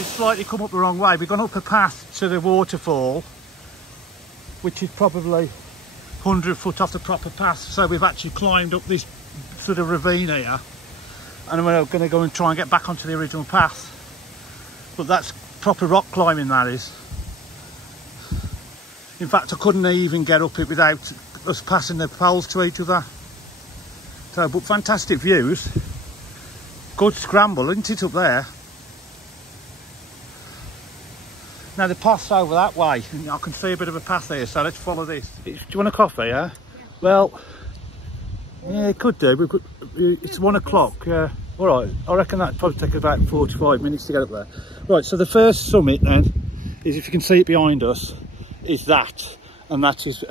we've slightly come up the wrong way. We've gone up a path to the waterfall, which is probably 100 foot off the proper path. So we've actually climbed up this sort of ravine here, and we're going to go and try and get back onto the original path. But that's proper rock climbing, that is. In fact, I couldn't even get up it without us passing the poles to each other. So, but fantastic views. Good scramble, isn't it, up there? Now the path's over that way, and I can see a bit of a path here, so let's follow this. Do you want a coffee, yeah? Well, yeah, it could do. It's 1 o'clock, yeah. All right, I reckon that'd probably take about 45 minutes to get up there. Right, so the first summit then, is, if you can see it behind us, is that. And that is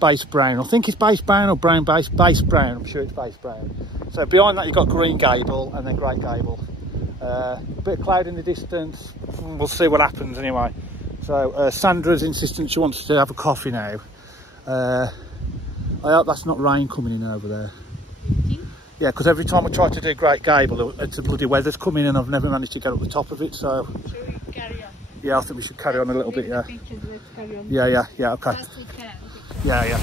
base brown. I think it's base brown or brown base brown. I'm sure it's base brown. So behind that you've got Green Gable and then Great Gable. Bit of cloud in the distance. We'll see what happens anyway. So Sandra's insisting she wants to have a coffee now. I hope that's not rain coming in over there. Yeah, because every time I try to do Great Gable, it's a bloody weather's coming in and I've never managed to get up the top of it. So should we carry on? Yeah, I think we should carry on a little bit, yeah. Pictures, let's carry on. Yeah, okay. Yes, we can. Yeah.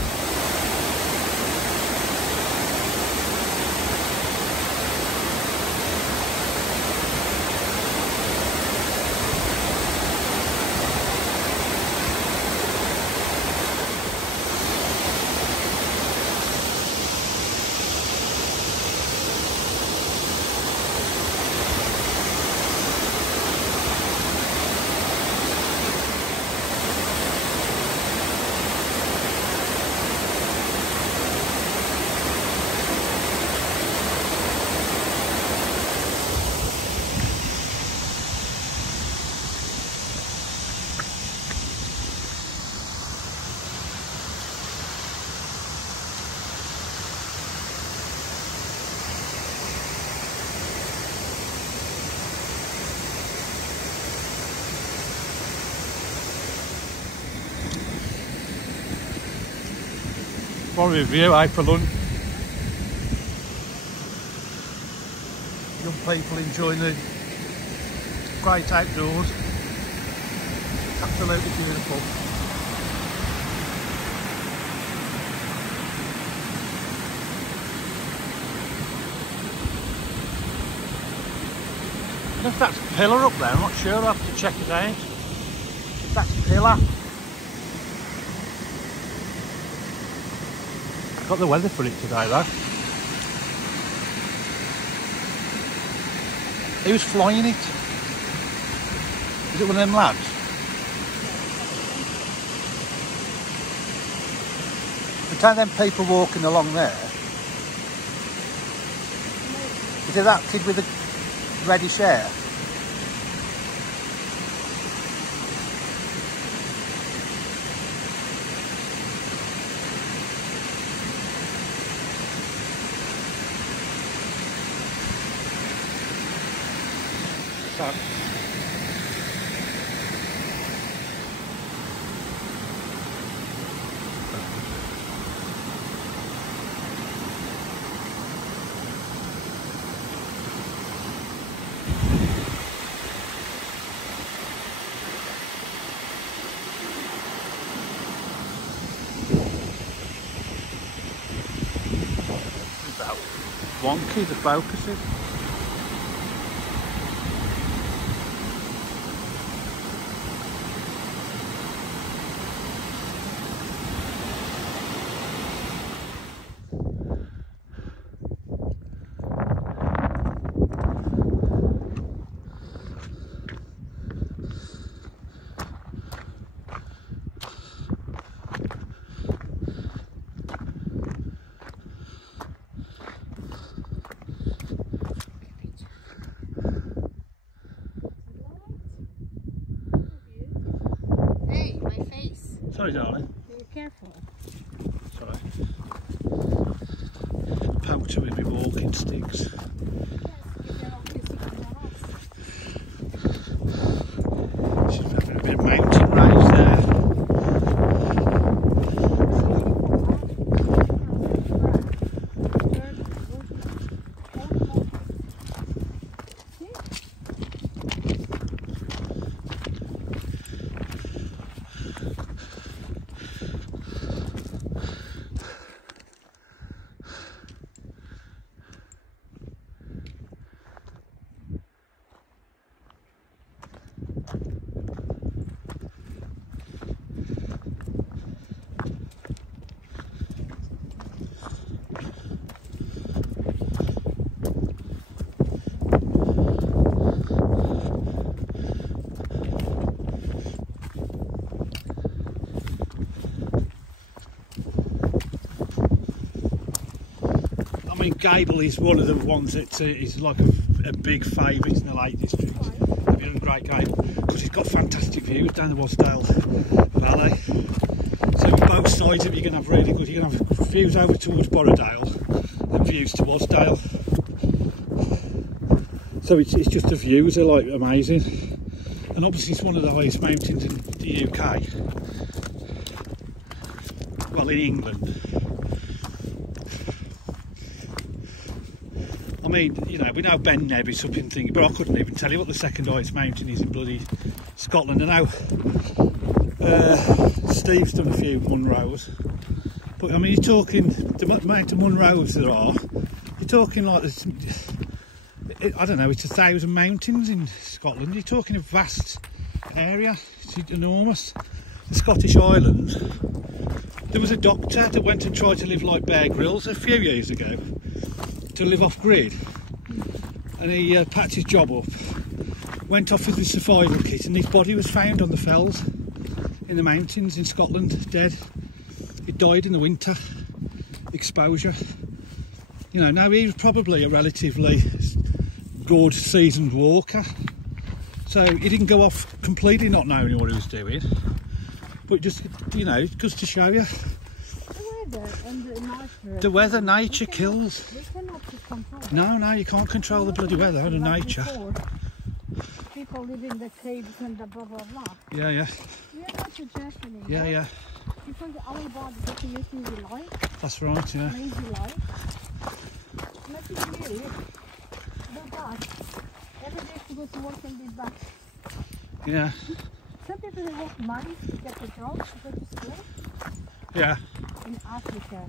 What a review, for lunch. Young people enjoying the great outdoors. Absolutely beautiful. I don't know if that's a pillar up there, I'm not sure, I'll have to check it out. If that's a pillar. Got the weather for it today though. Who's flying it? Is it one of them lads? Pretend them people walking along there. Is it that kid with the reddish hair? So. About wonky, the focus is. Sorry, darling. Be careful. Sorry. Poacher with my walking sticks. She's having a bit of mountain range there. Gable is one of the ones that is like a big favourite in the Lake District. Have you done Great Gable? Because it's got fantastic views down the Wasdale Valley. So on both sides of it, you're going to have really good. You're going to have views over towards Borrowdale and views to Wasdale. So it's just the views are like amazing. And obviously it's one of the highest mountains in the UK. Well, in England. I mean, you know, we know Ben Nevis up in thing, but I couldn't even tell you what the second highest mountain is in bloody Scotland. I know Steve's done a few Munros, but I mean, you're talking the amount of Munros there are. You're talking like there's, I don't know, it's 1,000 mountains in Scotland. You're talking a vast area. It's enormous. The Scottish Islands. There was a doctor that went and tried to live like Bear Grylls a few years ago, to live off grid, and he packed his job up, went off with his survival kit, and his body was found on the fells in the mountains in Scotland, dead. He died in the winter, exposure. You know, now he was probably a relatively good seasoned walker, so he didn't go off completely not knowing what he was doing, but just, you know, just to show you. The weather, nature kills. We cannot control. No, you can't control the bloody weather and nature. Before, people live in the caves and the blah blah blah. Yeah. We are not suggesting it. Yeah. Because our body is an easy life. That's right, yeah. An easy life. Nothing really. Go back. Every day to go to work and be back. Yeah. Some people they work money to get a job, to go to school. Yeah. In Africa,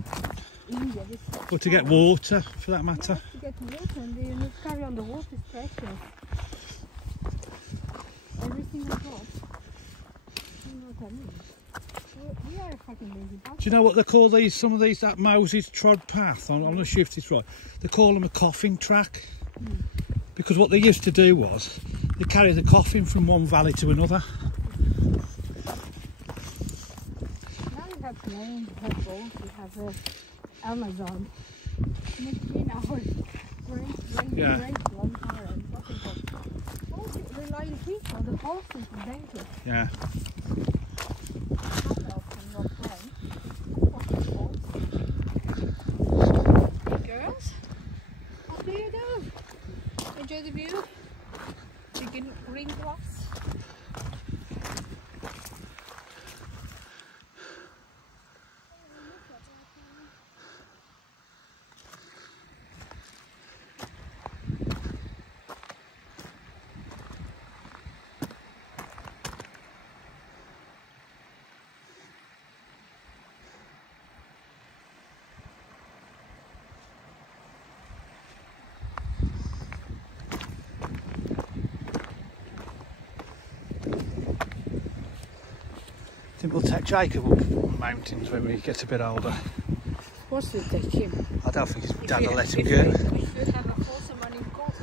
India, this. Or to get water, for that matter. Yeah, to get water, and they need to carry on the water pressure. Every single job. You know what I mean? We are a fucking lazy bastard. Do you know what they call these? Some of these, that Moses trod path. I'm not sure if it's right. They call them a coffin track, because what they used to do was they carry the coffin from one valley to another. Planes, we have boats, we have Amazon. In our great one hour and something called. All the reliable people, the horses, the bankers. Yeah. Hey girls, what do you do? Enjoy the view? Drinking green glass? I think we'll take Jacob up mountains when we get a bit older. Of course we'll take him. I don't think his dad will let him If go. we should have a wholesome money course.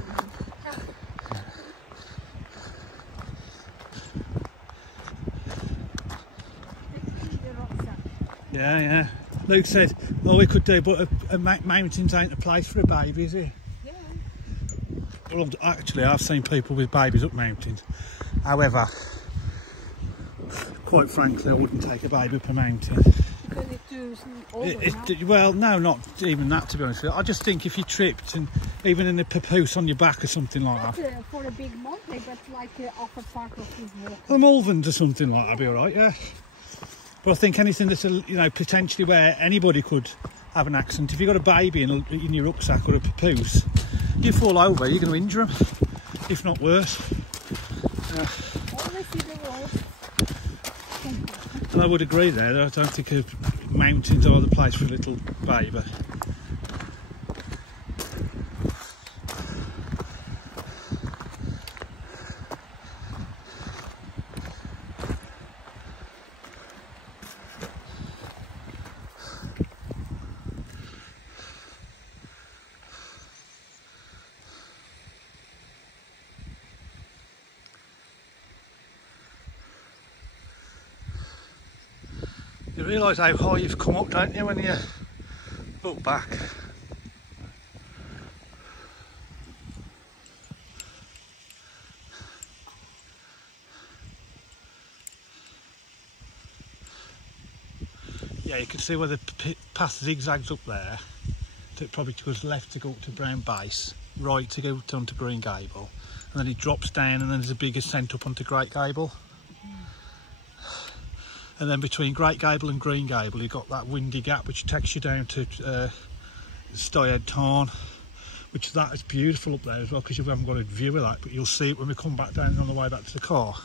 Yeah. Luke said, oh, we could do, but mountains ain't a place for a baby, is it? Yeah. Well, actually, I've seen people with babies up mountains. However, quite frankly, I wouldn't take a baby up a mountain. Because it's too older now. Well, no, not even that, to be honest with you. I just think if you tripped and even in a papoose on your back or something like that. For a big mountain, but like off a part of his walk. Well, Malverns or something like that, I'd be alright, yeah. But I think anything that's, you know, potentially where anybody could have an accident. If you've got a baby in your rucksack or a papoose, you fall over, you're going to injure them, if not worse. Always see the road. And I would agree there. I don't think mountains are the place for a little baby. You realise how high you've come up, don't you, when you look back? Yeah, you can see where the path zigzags up there. It probably goes left to go up to Brown Base, right to go onto Green Gable, and then it drops down, and then there's a big ascent up onto Great Gable. And then between Great Gable and Green Gable, you've got that windy gap which takes you down to Stoyhead Tarn, which that is beautiful up there as well, because you haven't got a view of that, but you'll see it when we come back down on the way back to the car.